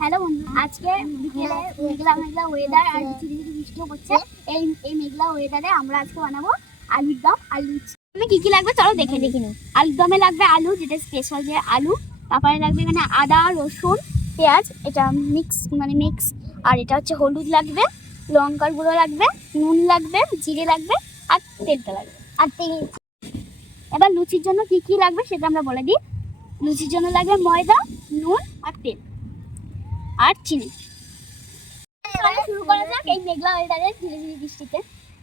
Hello বন্ধু, আজকে বিকেলে মেঘলা মেঘলা ওয়েদার আর ঝিরিঝিরি বৃষ্টিও পড়ছে। এই মেঘলা ওয়েদারে আমরা আজকে বানাবো আলুর দম। আলু কি কি লাগবে চলো দেখে নিই। আলুর দমে লাগবে আলু, যেটা স্পেশাল যে আলু। তারপরে লাগবে এখানে আদা, রসুন, পেঁয়াজ, এটা মিক্স। আর এটা হচ্ছে হলুদ লাগবে, লঙ্কার গুঁড়ো লাগবে, নুন লাগবে, জিরে লাগবে, আর তেলটা লাগবে। আর তেল। এবার লুচির জন্য কি কি লাগবে সেটা আমরা বলে দিই। লুচির জন্য লাগবে ময়দা, নুন আর তেল আর চিনি। শুরু করা যাক এই মেঘলা ওয়েদারে ঝিরিঝিরি বৃষ্টিতে।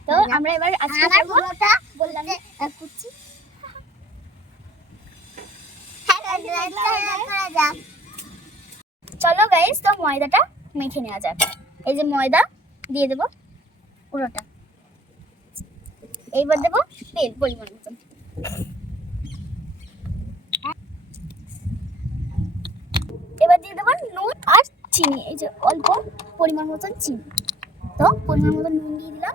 তো আমরা এবার আজকে বললাম কুচি। চলো গাইস, তো ময়দাটা মেখে নেওয়া যাক। এই যে ময়দা দিয়ে দেবো পুরোটা। এইবার দেবো তেল পরিমাণ মতো। এবার দিয়ে দেবো নুন আর চিনি, এই যে অল্প পরিমাণ মতন চিনি। তো পরিমাণ মতন নুন দিয়ে দিলাম,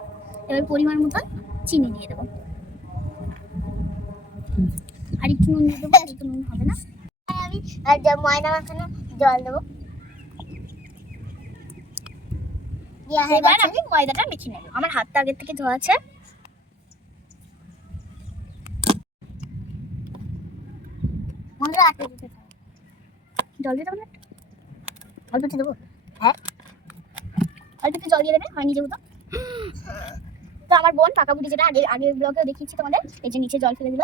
এবার পরিমাণ মতন চিনি দিয়ে দেবো। আর একটু নুন দিয়ে দেবো, একটু নুন হবে না। আমি ময়দা মাখানো জল দেবো। এবার আমি ময়দাটা মেখে নেবো। আমার হাতটা আগের থেকে ধোয়া আছে। জল দিয়ে দেবো না, অল্প একটু দেবো। হ্যাঁ, অল্প একটু জল দিয়ে দেবে, হয় নিজে মতো। তো আমার বোন পাকা বুড়ি, যেটা আগের ব্লগেও দেখিয়েছি তোমাদের, এই যে নিচে জল ফেলে দিল।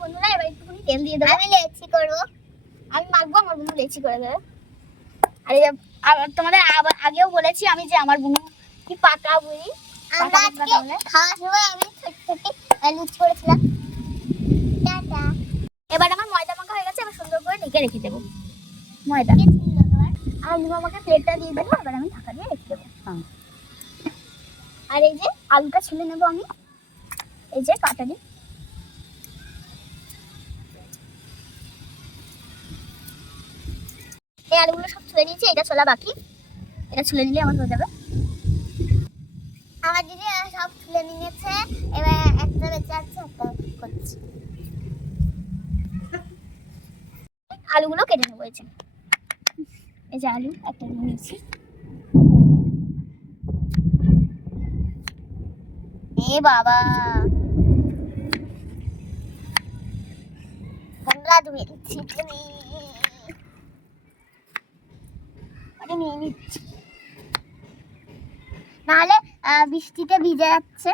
বন্ধুরা এবার একটুখানি তেল দিয়ে দেবো। আমি লেচি করবো, আমি মাখবো, আমার বোন লেচি করে দেবে। আর তোমাদের আগেও বলেছি আমি যে আমার বোন কি পাকা বুড়ি। খাওয়ার সময় আমি ছোট ছোট লুচি করেছিলাম। এবার আমার ময়দা মাখা হয়ে গেছে, এবার সুন্দর করে ঢেকে রেখে দেবো ময়দা। আর আমাকে প্লেটটা দিয়ে দেবো, এবার আমি ঢাকা দিয়ে রেখে দেবো। আর এই যে আলুটা ছুলে নেবো আমি, এই যে কাটা দিই। এই আলুগুলো সব ছুলে নিয়েছি, এটা ছোলা বাকি। এটা ছুলে নিলে আমার হয়ে যাবে। আমার দিদি সব ছুলে নিয়েছে, এবার একটা বেঁচে আছে, একটা করছি। আলুগুলো কেটে নেবো। এই যে আলু একটা নিয়ে নিয়েছি। এ বাবা, নিয়ে নিচ্ছি, নাহলে বৃষ্টিতে ভিজে যাচ্ছে।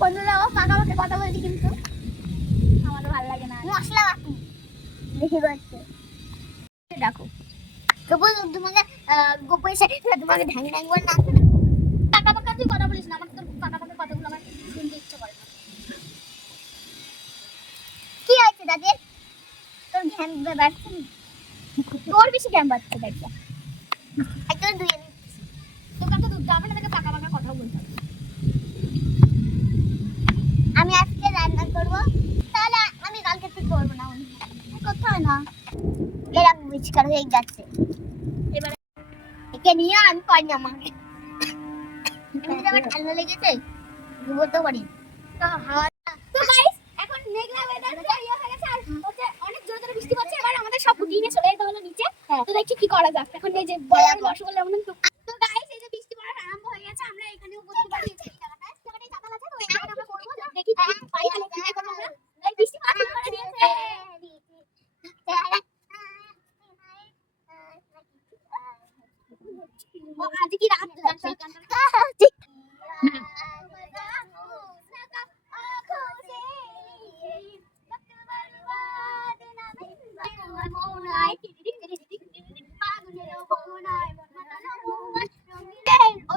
বন্ধুরা ও পাকা পাকা কথা বলছি, কিন্তু আমার ভালো লাগে না। মশলা বাকি দেখে পাচ্ছে, দেখো তোমাকে গোপনে সাথে তোমাকে ঢ্যাং ঢ্যাং করে না পাকা পাকা তুই কথা বলিস না। আমাকে তোর পাকা পাকা কথাগুলো আমার শুনতে ইচ্ছে করে না। কি হয়েছে দাদের, তোর ঘ্যাম বাড়ছে? তোর বেশি ঘ্যাম বাড়ছে, দেখো একদম ধুয়ে নিচ্ছি। তোকে তো দুধ যাবে না, তাকে পাকা পাকা কথা বলতে হবে। আমি আজকে রান্না করবো, তাহলে আমি কালকে থেকে করবো না। করতে হয় না, এরকম পরিষ্কার হয়ে যাচ্ছে। এবারে একে নিয়ে আমি পারি না, আমাকে আমার ঠান্ডা লেগেছে, ঘুমোতে পারি। তো গাইস, এখন মেঘলা ওয়েদার হয়ে গেছে, আর হচ্ছে অনেক জোরে জোরে বৃষ্টি পড়ছে। এবার আমাদের সব গুটিয়ে নিয়ে চলে যেতে হলো নিচে। তো দেখছি কি করা যাক। এখন এই যে বড় বড় রসগোল্লা এমন। তো গাইস, এই যে বৃষ্টি পড়া আরম্ভ হয়ে গেছে, আমরা এখানেও বসতে পারি। এই জায়গাটায় চাতাল আছে, তো এখানে আমরা করব। দেখি পাই না কি করব আমরা। এই বৃষ্টি পড়া শুরু করে দিয়েছে। ও আজ কি রাত যাচ্ছে।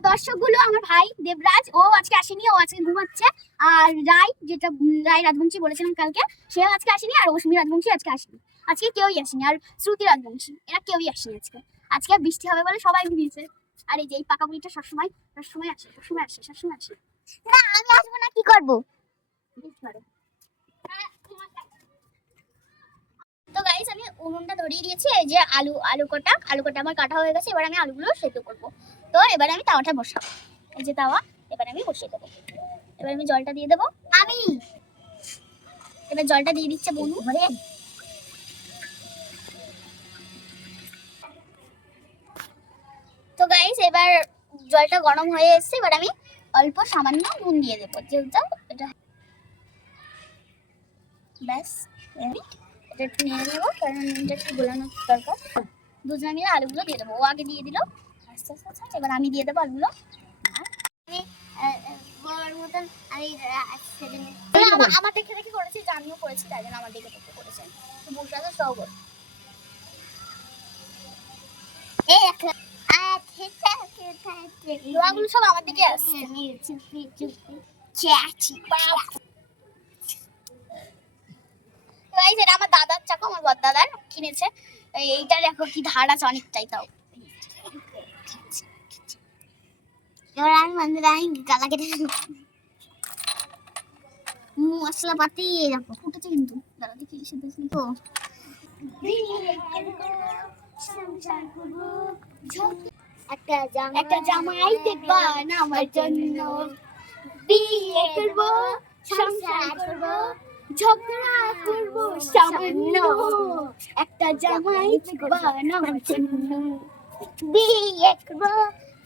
দর্শকগুলো, আমার ভাই দেবরাজ, ও আজকে আসেনি, ও আজকে ঘুমাচ্ছে। আর রায় রাজবংশী বলেছিলাম কালকে, সেও আজকে আসেনি। আর অশ্মি রাজবংশী আজকে আসেনি। আজকে কেউই আসেনি। আর শ্রুতি রাজবংশী, এরা কেউই আসেনি আজকে। আজকে বৃষ্টি হবে বলে সবাই ঘুমিয়েছে। আর এই যে এই পাকা বুড়িটা সবসময় আসে। না, আমি আসবো না, কি করবো? তো গাইস, আমি উনুনটা ধরিয়ে দিয়েছি। এই যে আলু কটা আমার কাটা হয়ে গেছে। এবার আমি আলুগুলো সেদ্ধ করব। তো এবারে আমি তাওয়াটা বসাবো। এই যে তাওয়া, এবার আমি বসিয়ে দেবো। এবার আমি জলটা দিয়ে দেবো। এবার জলটা দিয়ে দিচ্ছে বনু। তো গাইস এবার জলটা গরম হয়ে এসেছে, এবার আমি অল্প সামান্য নুন দিয়ে দেবো, যেহেতু এটা ব্যাস। এটা একটু নেড়ে নেবো, কারণ নুনটা একটু গোলানোর দরকার। দুজনে মিলে আলুগুলো দিয়ে দেবো। ও আগে দিয়ে দিল, আস্তে আস্তে আস্তে। এবার আমি দিয়ে দেবো আলুগুলো। আমার দেখে দেখে করেছি, যে আমিও করেছি, তাই জন্য আমার দেখে দেখে করেছে। বুঝটা তো সহজ। লোহাগুলো সব আমার দিকে আসছে। এটা আমার দাদার চাকু, আমার বড় দাদার কিনেছে। এইটা দেখো কি ধার আছে অনেকটাই। তাও এবার আমি গালা কেটে মশলা পাতি দেখো ফুটেছে, কিন্তু দাদা দেখি সিদ্ধ তো একটা জামাই দেখবা না আমার জন্য, বিয়ে করবো সংসার করবো, ঝগড়া করবো সামান্য। একটা জামাই দেখবা না আমার জন্য, বিয়ে করবো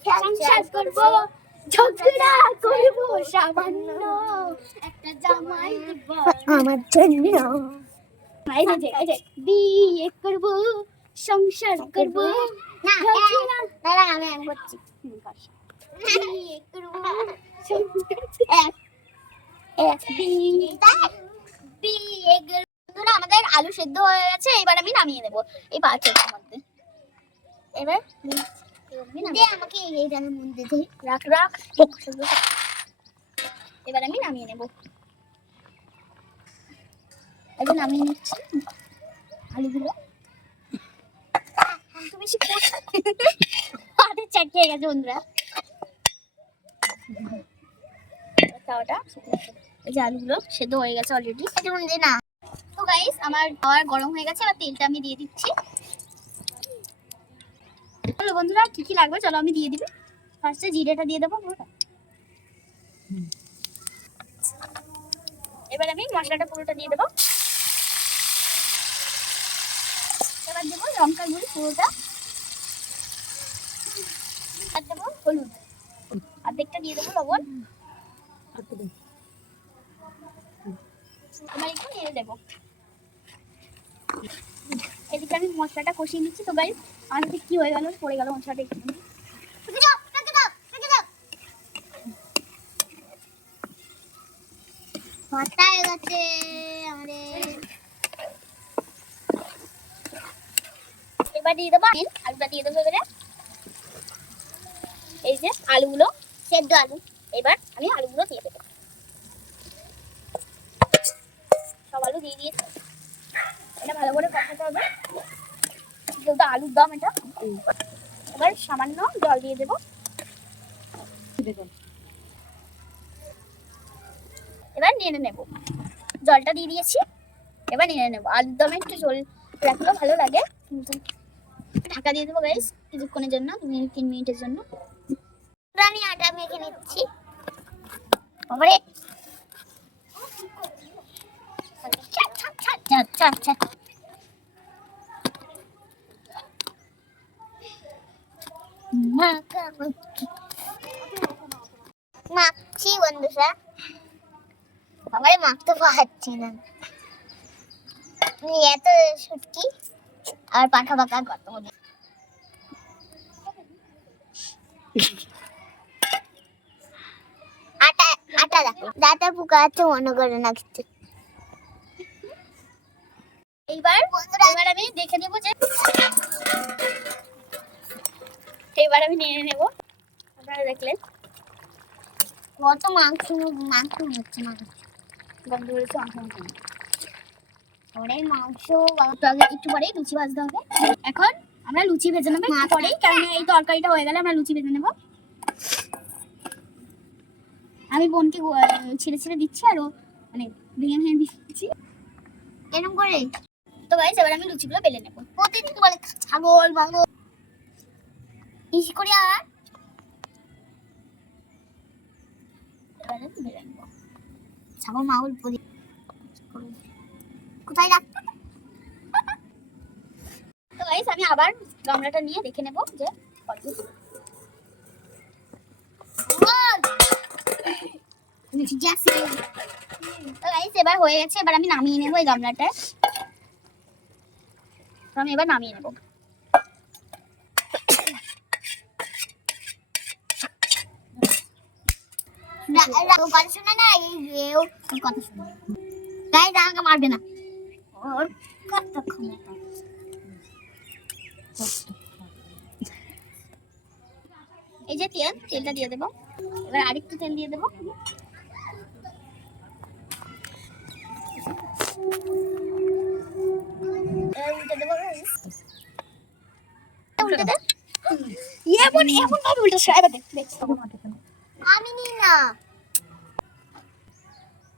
সংসার করবো, ঝগড়া করবো সামান্য। একটা জামাই দেখবা আমার জন্য, বিয়ে করবো সংসার করবো। আমি করছি আমাদের আলু সেদ্ধ হয়ে গেছে। এবার আমি নামিয়ে দেবো এই 5 মিনিটের মধ্যে। এবার আমাকে এইটার মধ্যে রাখ রাখ। এবার আমি নামিয়ে নেবো। এখন নামিয়ে নিচ্ছি আলুগুলো। বেশি হাতে চাটিয়ে গেছে বন্ধুরা। তাওয়াটা এই যে আলুগুলো সেদ্ধ হয়ে গেছে অলরেডি। না তো গাইস আমার খাবার গরম হয়ে গেছে, এবার তেলটা আমি দিয়ে দিচ্ছি। চলো বন্ধুরা কি কি লাগবে চলো আমি দিয়ে দিবি। ফার্স্টে জিরেটা দিয়ে দেবো পুরোটা। এবার আমি মশলাটা পুরোটা দিয়ে দেবো। এবার দেবো লঙ্কার গুঁড়ি পুরোটা, আর দেবো হলুদ, অর্ধেকটা দিয়ে দেবো লবণ। এবার একটু নেড়ে দেবো। এদিকে আমি মশলাটা কষিয়ে নিচ্ছি। তো গাইস আমার সাথে কি হয়ে গেল, পড়ে গেল মশলাটা একটু। এবার দিয়ে দেবো আলুটা দিয়ে দেবো। এবারে এই যে আলুগুলো সেদ্ধ আলু, এবার আমি আলুগুলো দিয়ে দেবো। সব আলু দিয়ে দিয়েছি। এটা ভালো করে কষাতে হবে, যেহেতু আলুর দম এটা। এবার সামান্য জল দিয়ে দেবো। এবার নেড়ে নেবো। জলটা দিয়ে দিয়েছি, এবার নেড়ে নেবো। আলুর দমে একটু ঝোল রাখলেও ভালো লাগে। ঢাকা দিয়ে দেবো গাইস কিছুক্ষণের জন্য, 2-3 মিনিটের জন্য। আমি আটা মেখে নিচ্ছি। মাখছি বন্ধুরা, আমার মাখতে পারছি না। এত শুটকি আর পাখা পাখা কত আটা আটা দেখো দাঁতা পোকা আছে মনে করে নাকছে। এইবার আমি দেখে নেবো যে এবার আমি নিয়ে নেবো। আপনারা দেখলেন কত মাংস মাংস হচ্ছে না, গন্ধ হয়েছে অনেক মাংস। একটু পরেই লুচি ভাজতে হবে। এখন আমরা লুচি ভেজে নেবো একটু পরেই, কারণ এই তরকারিটা হয়ে গেলে আমরা লুচি ভেজে নেবো। আমি বোনকে ছিঁড়ে ছিঁড়ে দিচ্ছি, আর ও মানে ভেঙে ভেঙে দিচ্ছি এরকম করে। তো গাইস এবার আমি লুচিগুলো বেলে নেবো। প্রতিদিন বলে ছাগল মাগল ইসি করে। আর এবারে বেড়ে নেবো। ছাগল মাউল কোথায় রাখ। তো গাইস আমি আবার গামলাটা নিয়ে দেখে নেব যে কতটুকু এবার হয়ে গেছে। এবার আমি নামিয়ে নেবো এই গামলাটা। আমি এবার নামিয়ে নেবো। কথা শুনে না, কথা শুনে গাইস আমাকে মারবে না। ওর কত ক্ষমতা। এই যে তেলটা দিয়ে দেবো। এবার আরেকটু তেল দিয়ে দেবো। উল্টে দেবো। উল্টে দে। এমন ভাবে উল্টে এবার দেখ। আমি নি না।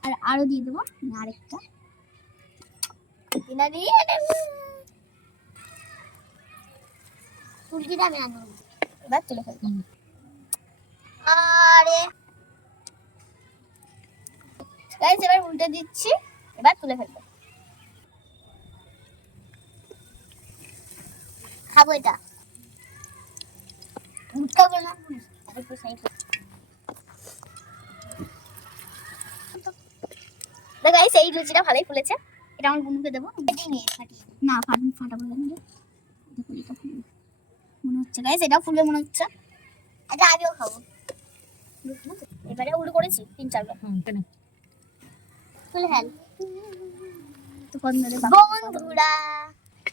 আর আরো দিয়ে দেবো আরেকটা। দিনা দিয়ে তুলকিটা আমি আনবো। এবার তুলে ফেলবো। আরে গাইস এবার উল্টে দিচ্ছি। এবার তুলে ফেলবো। খাবো এটা। মুটকা করে না একটু সাইড। গাইস এই লুচিটা ভালোই ফুলেছে। এটা আমার বন্ধুকে দেবো। না ফাটাবো না। মনে হচ্ছে গাইস এটা ফুলে মনে হচ্ছে। এটা আমিও খাবো। এবারে উড়ে করেছি 3-4 বার। তুলে ফেল। তো বন্ধুরা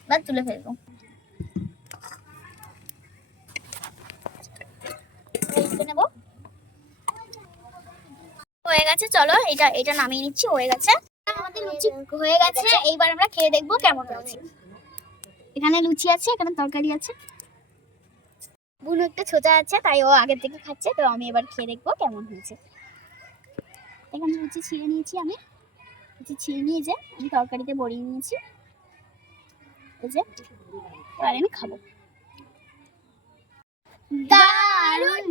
এবার তুলে ফেলবো। নেবো। হয়ে গেছে, চলো এটা নামিয়ে নিচ্ছি। হয়ে গেছে আমাদের লুচি হয়ে গেছে। এইবার আমরা খেয়ে দেখবো কেমন হয়েছে। এখানে লুচি আছে, এখানে তরকারি আছে। বুনু একটু ছোটা আছে তাই ও আগের থেকে খাচ্ছে। তো আমি এবার খেয়ে দেখবো কেমন হয়েছে। এখানে লুচি ছিঁড়ে নিয়েছি। আমি লুচি ছিঁড়ে নিয়ে যে আমি তরকারিতে ভরিয়ে নিয়েছি। এই যে এবার আমি খাবো। দারুণ।